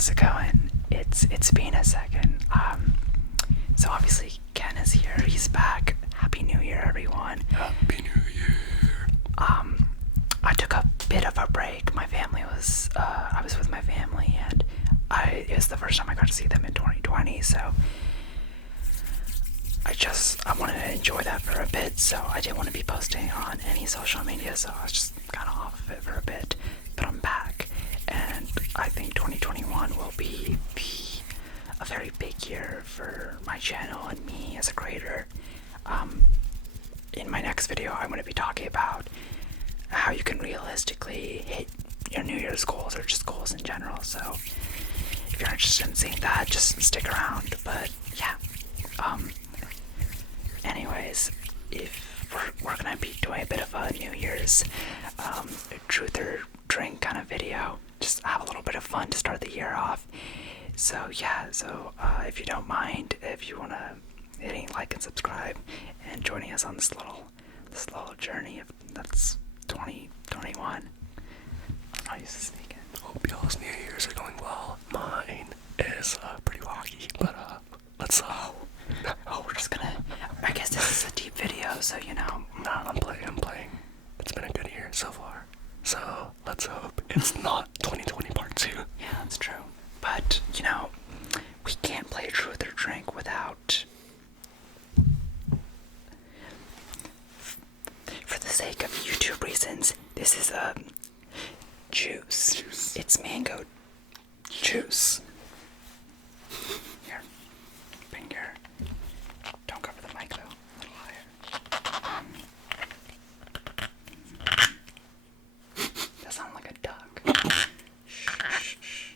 how's it going? It's been a second. So obviously Ken is here. He's back. Happy New Year, everyone. Happy New Year. I took a bit of a break. My family was, I was with my family, and it was the first time I got to see them in 2020. So I wanted to enjoy that for a bit. So I didn't want to be posting on any social media. So I was just kind of off of it for a bit. But I'm back, and I think 2021 will be a very big year for my channel and me as a creator. In my next video, I'm going to be talking about how you can realistically hit your New Year's goals or just goals in general. So if you're interested in seeing that, just stick around. But yeah, anyways, if we're going to be doing a bit of a New Year's truth or drink kind of video, just have a little bit of fun to start the year off. So yeah, if you don't mind, if you want to hitting like and subscribe and joining us on this little journey of that's 2021. I'm not used to speaking. Hope y'all's New Year's are going well. Mine is pretty rocky, but let's we're just gonna. I guess this is a deep video, so you know. Nah, I'm playing. It's been a good year so far. So let's hope it's not 2020 part 2. Yeah, that's true. But you know, we can't play truth or drink without. For the sake of YouTube reasons, this is a juice. It's mango juice. Here, bring your. Don't cover the mic though. A little higher. That sounds like a duck. Shh.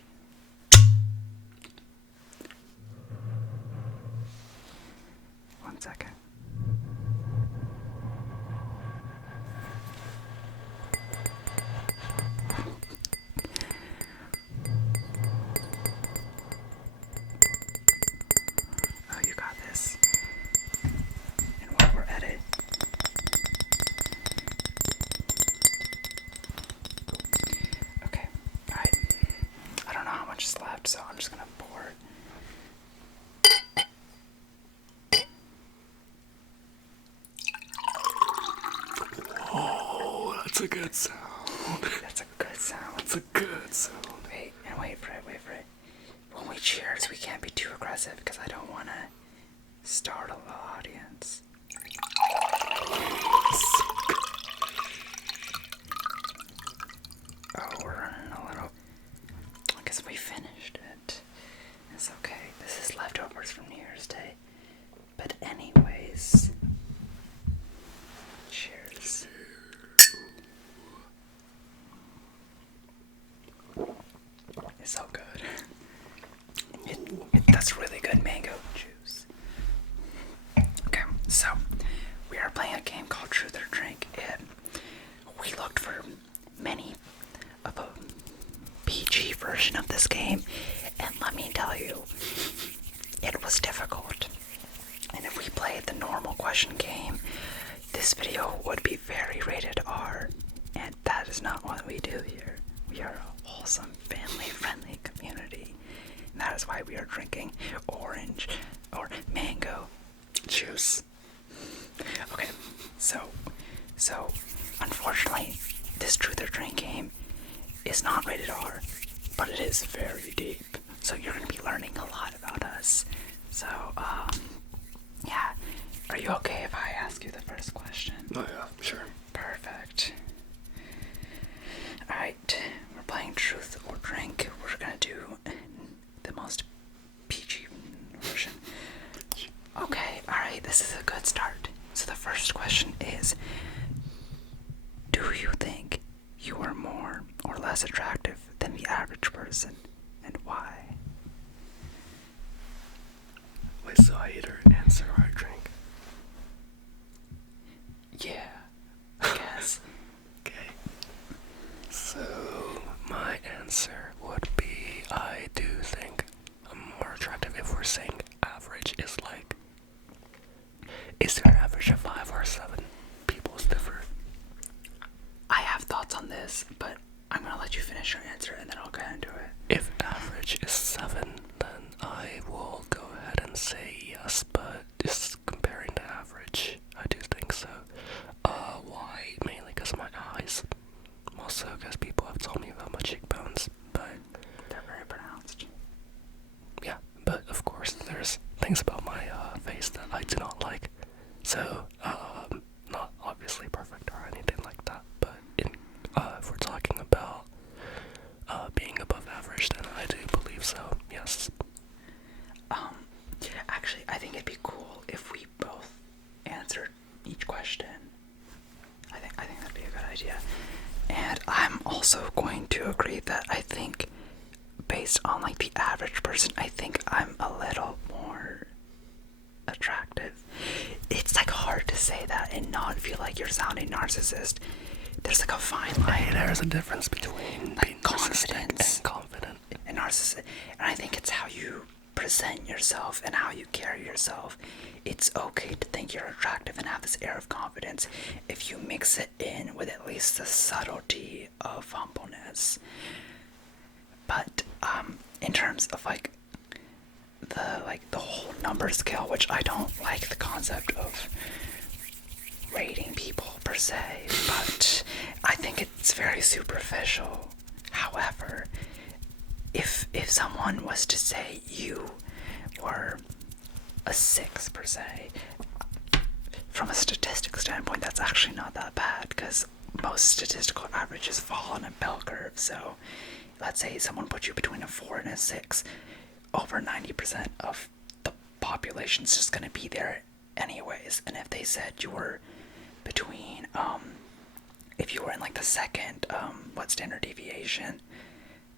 One second. Oh, you got this. And while we're at it, okay, alright. I don't know how much is left, so I'm just gonna pour. Oh, that's a good sound. That's a good sound. That's a good sound. Wait for it. When we cheers, we can't be too aggressive because I don't want to startle the audience. Oh, we're running a little. I guess we finished it. It's okay. This is leftovers from New Year's Day. But anyways, cheers. It's so good. That's really good mango juice. Okay, so we are playing a game called Truth or Drink, and we looked for many of a PG version of this game, and let me tell you, it was difficult. And if we played the normal question game, this video would be very rated R, and that is not what we do here. We are a wholesome, family-friendly community, and that is why we are drinking orange or mango juice. Okay, so unfortunately, this Truth or Drink game is not rated R, but it is very deep. So you're going to be learning a lot about us. So, yeah. Are you okay if I ask you the first question? Oh yeah, sure. Perfect. Alright, we're playing Truth or Drink. We're gonna do the most PG version. Okay, alright, this is a good start. So the first question is, do you think you are more or less attractive than the average person, and why? Wait, so I either answer or I drink? Yeah, I guess. Okay. So, my answer would be I do think I'm more attractive. If we're saying average is like, is there an average of 5 or 7? People's differ. I have thoughts on this, but I'm gonna let you finish your answer and then I'll go into it. If average is 7, then I will go ahead and say yes, but just comparing to average, I do think so. Why? Mainly because of my eyes. Also because people have told me about my cheekbones, but they're very pronounced. yeah, but of course there's things about my face that I do not like. So, not obviously perfect or anything like that, but if we're talking about being above average, then I do believe so, yes. Actually, I think it'd be cool if we both answered each question. I think that'd be a good idea. And I'm also going to agree that I think, based on like the average person, I think I'm a little more attractive. It's like hard to say that and not feel like you're sounding narcissist. There's like a fine line. Hey, there's a difference between like being confidence and confident and narcissist. And I think it's how you present yourself and how you carry yourself. It's okay to think you're attractive and have this air of confidence if you mix it in with at least the subtlety of humbleness. But in terms of like the whole number scale, which I don't like the concept of rating people per se, but I think it's very superficial. However, if someone was to say you were a 6 per se, from a statistics standpoint, that's actually not that bad, because most statistical averages fall on a bell curve. So let's say someone put you between a 4 and a 6, over 90% of the population's just going to be there anyways. And if they said you were between if you were in like the second standard deviation,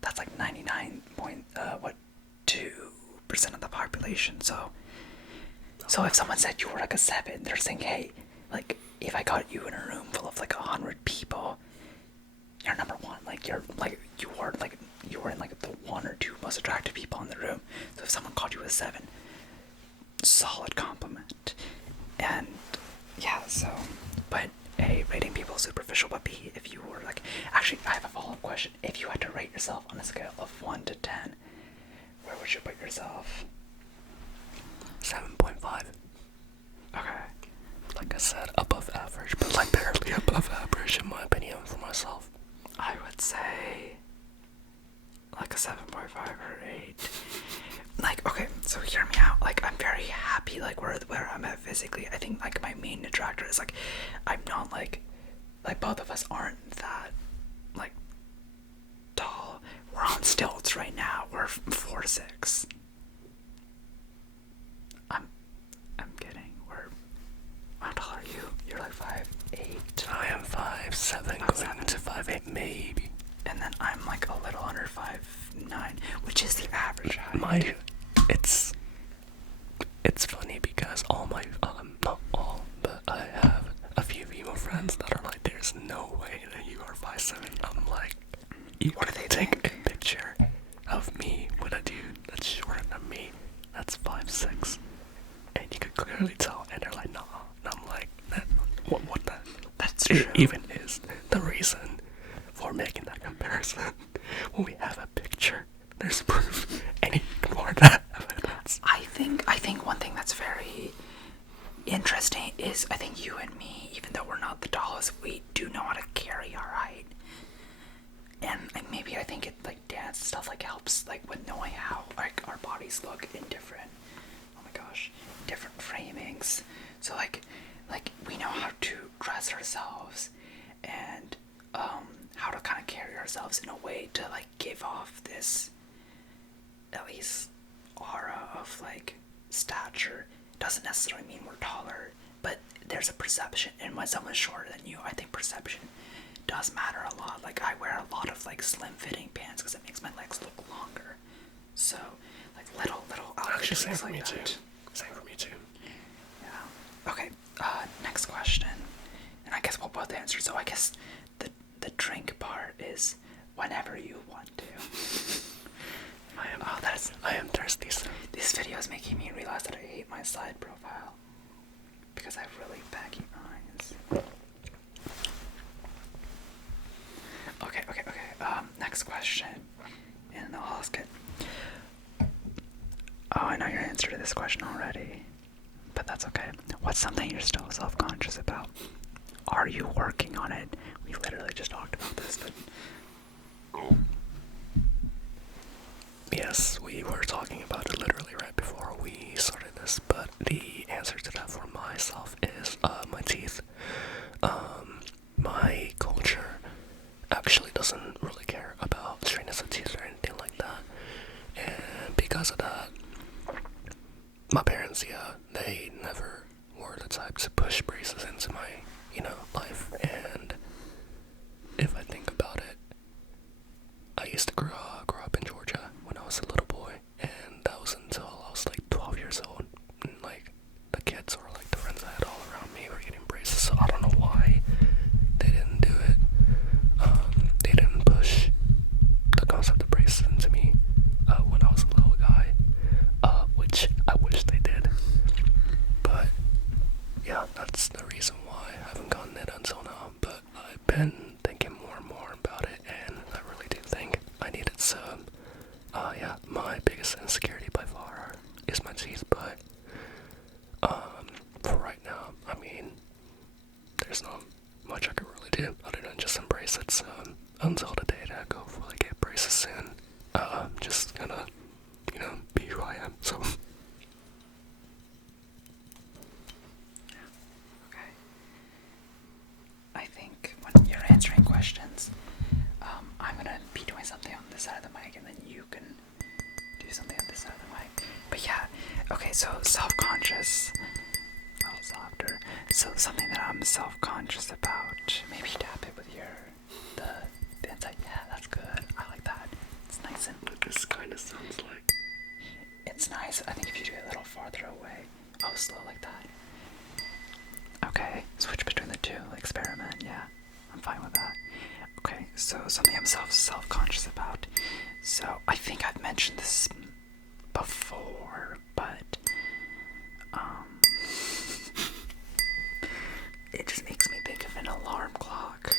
that's like 99.2% of the population. So if someone said you were like a 7, they're saying, hey, like if I got you in a room full of like 100 people, you're number 1. Like you were in like the 1 or 2 most attractive people in the room. So if someone called you a 7, solid compliment. And yeah, so, but A, rating people superficial, but B, if you were like, actually, I have a follow-up question. If you had to rate yourself on a scale of 1 to 10, where would you put yourself? 7.5. Okay. Like I said, above average, but like barely above average in my opinion for myself. I would say like a 7.5 or 8. Like, okay, so hear me out. Like, I'm very happy, like, where I'm at physically. I think, like, my main detractor is, like, I'm not, like, both of us aren't that, like, tall. We're on stilts right now. We're 4'6". I'm kidding. How tall are you? You're, like, 5'8". I am 5'7", going to 5'8", maybe. And then I'm, like, a little under 5'9", which is the average height. It's funny because all my, not all, but I have a few female friends that are like, there's no way that you are 5'7". I'm like, what do they take think? a picture of me with a dude that's shorter than me, that's 5'6", and you could clearly tell, and they're like, nah. And I'm like, what that? That's true. It even is the reason for making that comparison. When we have a picture, there's proof, and you ignore that evidence. I think one thing that's very interesting is I think you and me, even though we're not the tallest, we do know how to carry our height. And maybe I think it, like, dance and stuff, like, helps, like, with knowing how, like, our bodies look in different, oh my gosh, different framings. So, like we know how to dress ourselves and how to kind of carry ourselves in a way to, like, give off this, at least, aura of, like, stature. Doesn't necessarily mean we're taller, but there's a perception, and when someone's shorter than you, I think perception does matter a lot. Like, I wear a lot of, like, slim fitting pants because it makes my legs look longer. So, like, little Actually, same outfits for like me that. too. Same for me too. Yeah. Okay. Next question, and I guess we'll both answer. So I guess the drink part is whenever you want to. I am thirsty, so. This video is making me realize that I hate my side profile because I have really baggy eyes. Okay. Next question, and I'll ask this question already, but that's okay. What's something you're still self-conscious about? Are you working on it? We literally just talked about this, but... Yes, we were talking about it literally right before we started this, but the answer to that for myself is my teeth. My culture actually doesn't really care about straightness of teeth or anything like that, and because of that, my parents, they never were the type to push braces into my, life. And if I think about it, I used to grow up in Georgia when I was a little boy, and that was until I was like 12 years old. And like the kids or like the friends I had all around me were getting braces, so I don't know why they didn't do it. They didn't push the concept of braces into me when I was a little guy, which I wish they did. But yeah, that's the reason why I haven't gotten it until now. But I've been thinking more and more about it, and I really do think I need it. So my biggest insecurity by far is my teeth. But for right now, I mean, there's not much I can really do other than just embrace it. So until the day that I go fully get braces soon, just gonna, be who I am. So. Okay. I think when you're answering questions, I'm gonna be doing something on this side of the mic, and then you can do something on this side of the mic. But yeah, okay, so self-conscious, a little softer. So something that I'm self-conscious about, maybe tap it with the inside. Yeah, that's good. I like that. It's nice and... This kind of sounds like... It's nice. I think if you do it a little farther away. Oh, slow like that. Okay, switch between the two. Experiment, yeah. I'm fine with that. Okay, so something I'm self-conscious about. So, I think I've mentioned this before, but, it just makes me think of an alarm clock,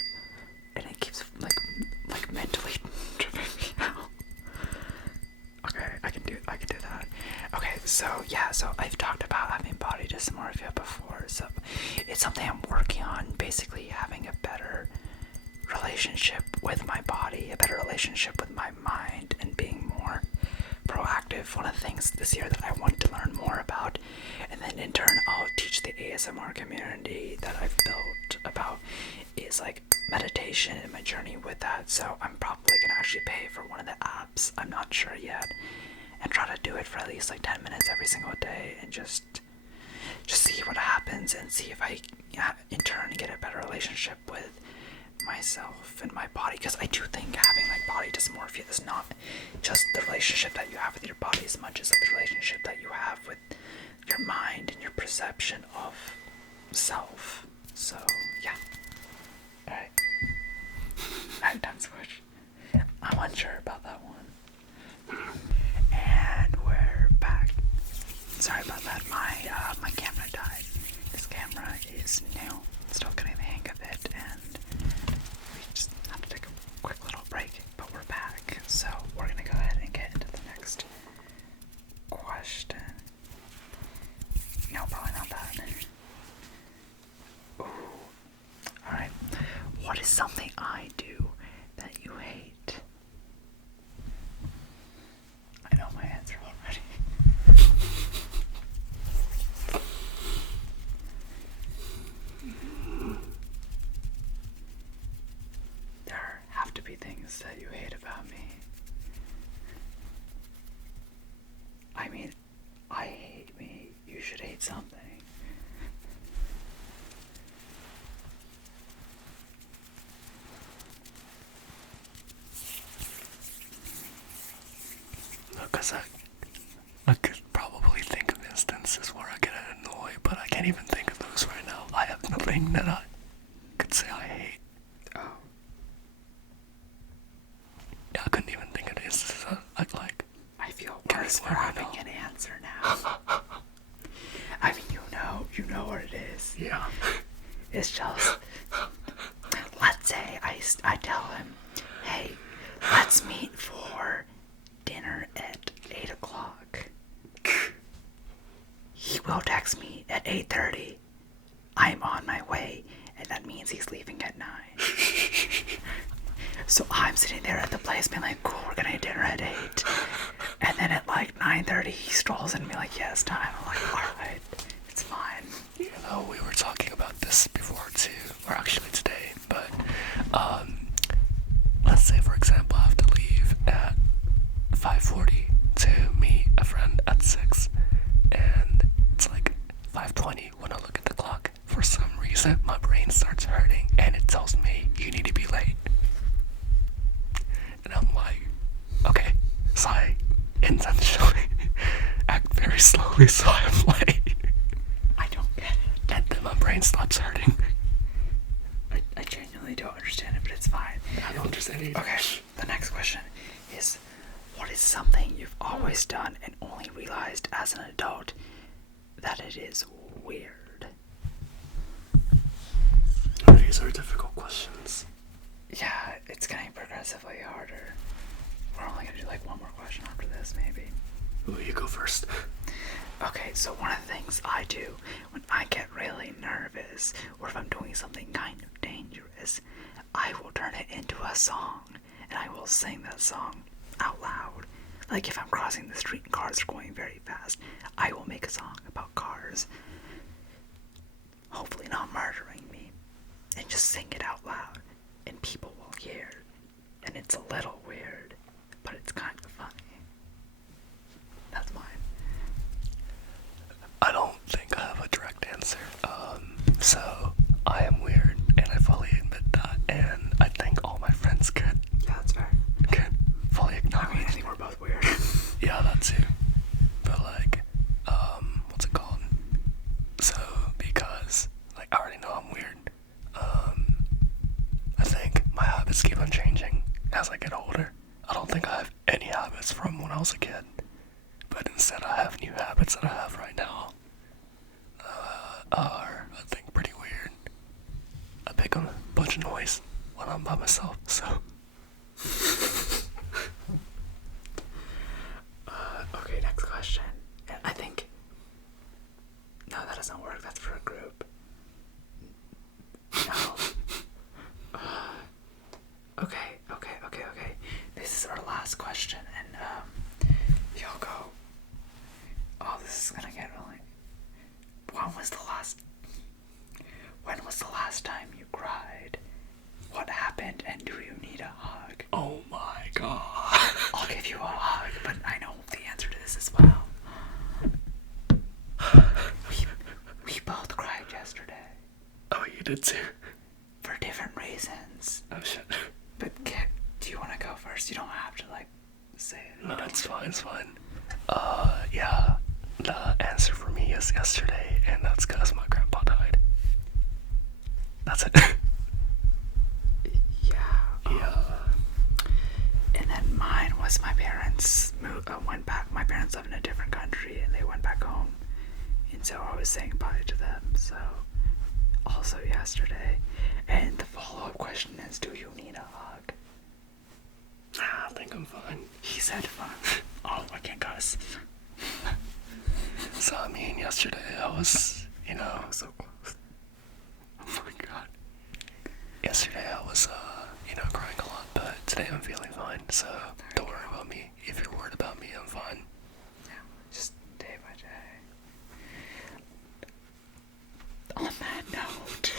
and it keeps, like mentally tripping me out. Okay, I can do that. Okay, so I've talked about having body dysmorphia before, so it's something I'm working on, basically having a better relationship with my body, a better relationship with my mind, and being more proactive. One of the things this year that I want to learn more about, and then in turn I'll teach the ASMR community that I've built about, is like meditation and my journey with that. So I'm probably gonna actually pay for one of the apps, I'm not sure yet, and try to do it for at least like 10 minutes every single day, and just see what happens, and see if I in turn get a better relationship with myself and my body, because I do think having like body dysmorphia is not just the relationship that you have with your body as much as like the relationship that you have with your mind and your perception of self. So yeah. Alright. I'm done switch. I'm unsure about that one. And we're back. Sorry about that. My camera died. This camera is new. Still getting the hang of it, and we just have to take a quick little break, but we're back. So we're gonna go ahead and get into the next question. No, probably not that. Ooh. Alright. What is something I do that you hate? I know my answer already. There have to be things that you hate about me. I mean, I hate me. You should hate something. Because I could probably think of instances where I get annoyed, but I can't even think of those right now. I have nothing that I could say I hate. Oh. Yeah, I couldn't even think of instances I'd like. I feel worse for having an answer now. I mean, you know what it is. Yeah. It's just, let's say I tell him, hey, let's meet for dinner at 8 o'clock. 8:30, I'm on my way, and that means he's leaving at 9. So I'm sitting there at the place being like, cool, we're gonna eat dinner at 8. And then at like 9:30, he strolls in and be like, yeah, it's time. I'm like, alright, it's fine. You know, we were talking about this before too, or actually today, but let's say for example I have to leave at 5:40 to meet a friend at 6, and it's like 5:20 when I look at the clock. For some reason, my brain starts hurting and it tells me you need to be late. And I'm like, okay, so I intentionally act very slowly so I'm late. I don't get it. And then my brain stops hurting. I genuinely don't understand it, but it's fine. I don't understand either. Okay, the next question is, what is something you've always done and only realized as an adult that it is weird? These are difficult questions. Yeah, it's getting progressively harder. We're only gonna do like one more question after this, maybe. Ooh, you go first. Okay, so one of the things I do when I get really nervous, or if I'm doing something kind of dangerous, I will turn it into a song, and I will sing that song out loud. Like if I'm crossing the street and cars are going very fast, I will make a song about cars, hopefully not murdering me, and just sing it out loud, and people will hear, and it's a little weird, but it's kind of funny. That's mine. I don't think I have a direct answer. So I am weird, and I fully admit that, and I think all my friends could fully acknowledge. I mean, I think we're both weird. Yeah, that too. But like, what's it called? So because like I already know I'm weird. I think my habits keep on changing as I get older. I don't think I have any habits from when I was a kid, but instead I have new habits that I have right now. Are I think pretty weird. I make a bunch of noise when I'm by myself, so. Okay, next question. And I think... No, that doesn't work. That's for a group. No. Okay. This is our last question, and y'all go. Oh, this is gonna get really... When was the last time you cried? What happened, and do you need a hug? Oh my god. I'll give you a hug, but I know the answer to this as well. We both cried yesterday. Oh, you did too? For different reasons. Oh shit. But do you want to go first? You don't have to like say it. No, it's fine. Yeah. The answer for me is yesterday, and that's because my grandpa died. That's it. Yeah. And then mine was my parents went back. My parents live in a different country, and they went back home. And so I was saying bye to them. So also yesterday. And the follow-up question is, do you need a hug? I think I'm fine. He said fun. Oh, I can't cuss. So, I mean, yesterday I was, So close. oh my god. Yesterday I was, crying a lot, but today I'm feeling fine, so don't worry about me. If you're worried about me, I'm fine. Yeah, just day by day. On that note,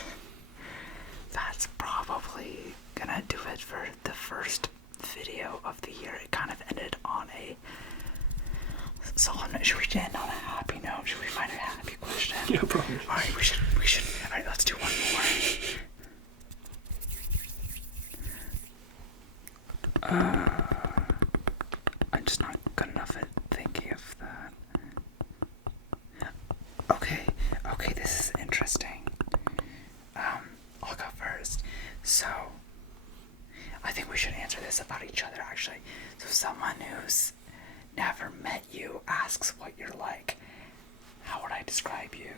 that's probably gonna do it for the first video of the year. It kind of ended on a solemn. Should we end on a happy note? Should we find a happy question? Yeah, probably. Alright, we should. Alright, let's do one more. I'm just not good enough at thinking of that. Okay, this is interesting. I'll go first. So, I think we should answer this about each other, actually. So someone who's never met you asks what you're like. How would I describe you?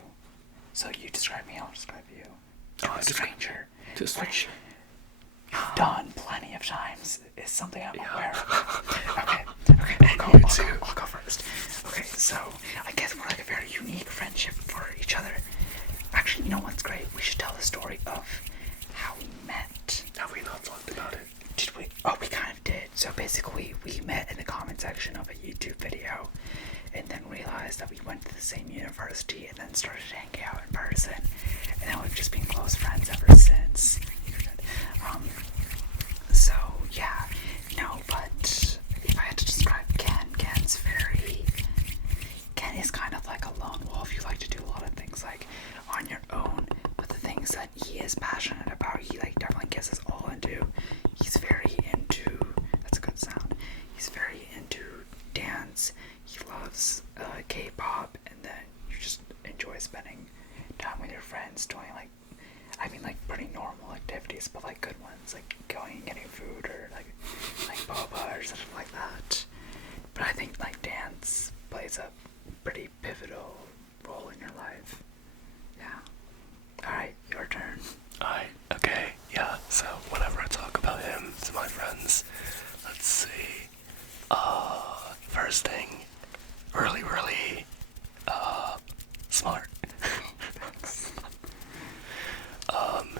So you describe me, I'll describe you. To a stranger. To a stranger. You've done plenty of times is something I'm aware of. Okay, I'll go first. Okay, so I guess we're like a very unique friendship for each each other. Actually, you know what's great? We should tell the story of how we met. Have we not talked about it? Did we? Oh, we kind of did. So basically, we met in the comment section of a YouTube video, and then realized that we went to the same university, and then started hanging out in person, and then we've just been close friends ever since. So yeah, no, but if I had to describe Ken is kind of like a lone wolf. You like to do a lot of things like on your own, but the things that he is passionate about, he like definitely gets us all into. He's very into, that's a good sound, he's very into dance, he loves K-pop, and then you just enjoy spending time with your friends doing like pretty normal activities, but like good ones, like going and getting food or like boba or something like that. But I think like dance plays a pretty pivotal role in your life. Yeah. Alright, your turn. Okay, yeah, so whenever I talk about him to my friends, let's see, first thing, really, smart.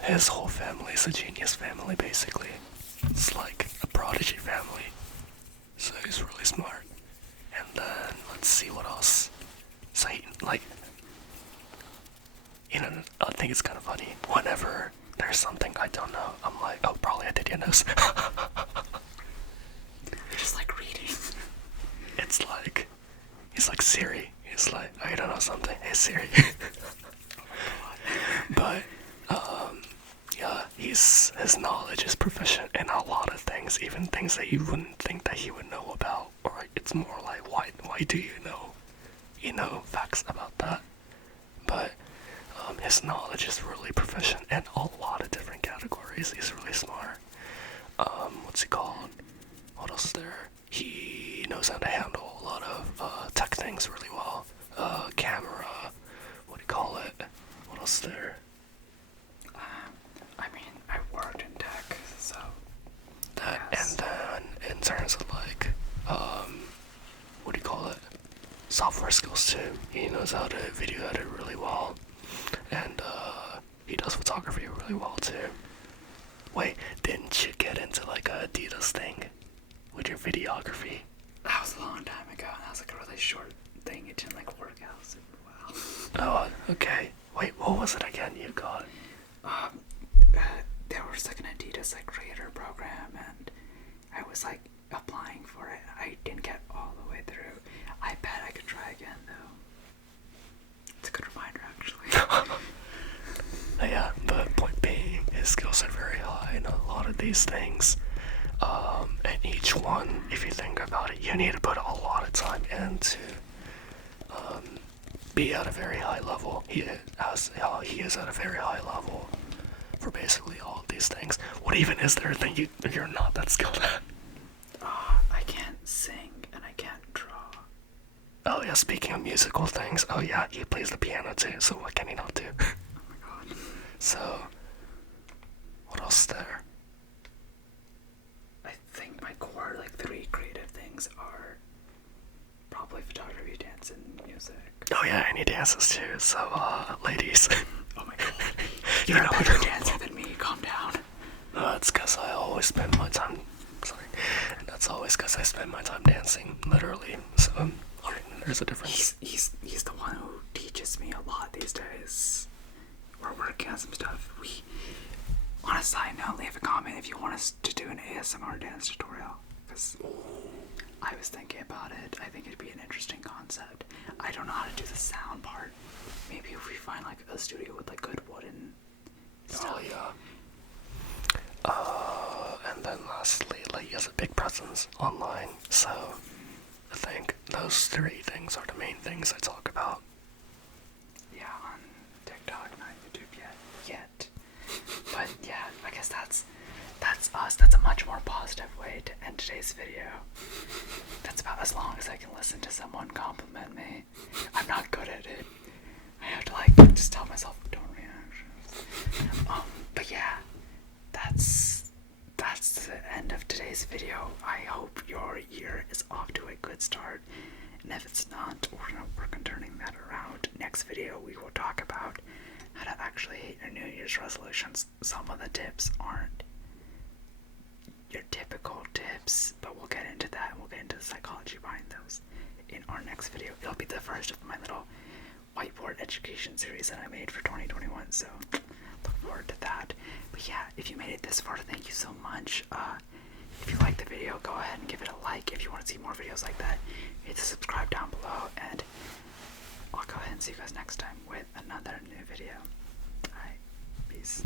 His whole family is a genius family, basically. It's like a prodigy family, so he's really smart. And then, let's see what else. So he, like, you know, I think it's kind of funny. Whenever there's something I don't know, I'm like, oh, probably I did your nose. Just like reading. It's like, he's like Siri. He's like, oh, you don't know something? Hey, Siri. But, yeah, his knowledge is proficient in a lot of things, even things that you wouldn't think that he would know about. Or it's more like, why do you know? You know facts about that. But his knowledge is really proficient in a lot of different categories. He's really smart. What's he called? What else is there? He knows how to handle a lot of tech things really well. Camera, what do you call it? What else is there? I mean, I worked in tech, so That, yes. and then in terms of like, what do you call it? Software skills too. He knows how to video edit really well, and he does photography really well too. Wait, didn't you get into like a Adidas thing with your videography? That was a long time ago, and that was like a really short thing. It didn't like work out super well. Oh, okay. Wait, what was it again you got? There was like an Adidas like creator program, and I was like applying for it. I didn't get all the way through. I bet I could try again though. It's a good reminder actually. Yeah, but point being, his skills are very high in a lot of these things. And each one, if you think about it, you need to put a lot of time into be at a very high level. He is at a very high level for basically all of these things. What even is there that you're not that skilled at? I can't sing and I can't draw. Oh yeah, speaking of musical things, oh yeah, he plays the piano too, so what can he not do? Oh my god. So, what else is there? I think my core like 3 creative things are probably photography, dance, and music. Oh yeah, and he dances too, so ladies. Oh my god. You're a better dancer than me, calm down. That's because I always spend my time, that's always because I spend my time dancing, literally, so there's a difference. He's the one who teaches me a lot these days. We're working on some stuff. On a side note, leave a comment if you want us to do an ASMR dance tutorial, because I was thinking about it. I think it'd be an interesting concept. I don't know how to do the sound part. Maybe if we find like a studio with like good wooden stuff. Oh yeah. And then lastly, like he has a big presence online, so I think those 3 things are the main things I talk about. Yeah, on TikTok, not YouTube yet. But yeah, I guess that's us. That's a much more positive way to end today's video. That's about as long as I can listen to someone compliment me. I'm not good at it. I have to like just tell myself don't react. But yeah, that's that's the end of today's video. I hope your year is off to a good start. And if it's not, we're gonna work on turning that around. Next video, we will talk about how to actually hit your New Year's resolutions. Some of the tips aren't your typical tips, but we'll get into that and we'll get into the psychology behind those in our next video. It'll be the first of my little whiteboard education series that I made for 2021, so look forward to that. But yeah, if you made it this far, thank you so much. If you liked the video, go ahead and give it a like. If you want to see more videos like that, hit the subscribe down below, and I'll go ahead and see you guys next time with another new video. Alright, peace.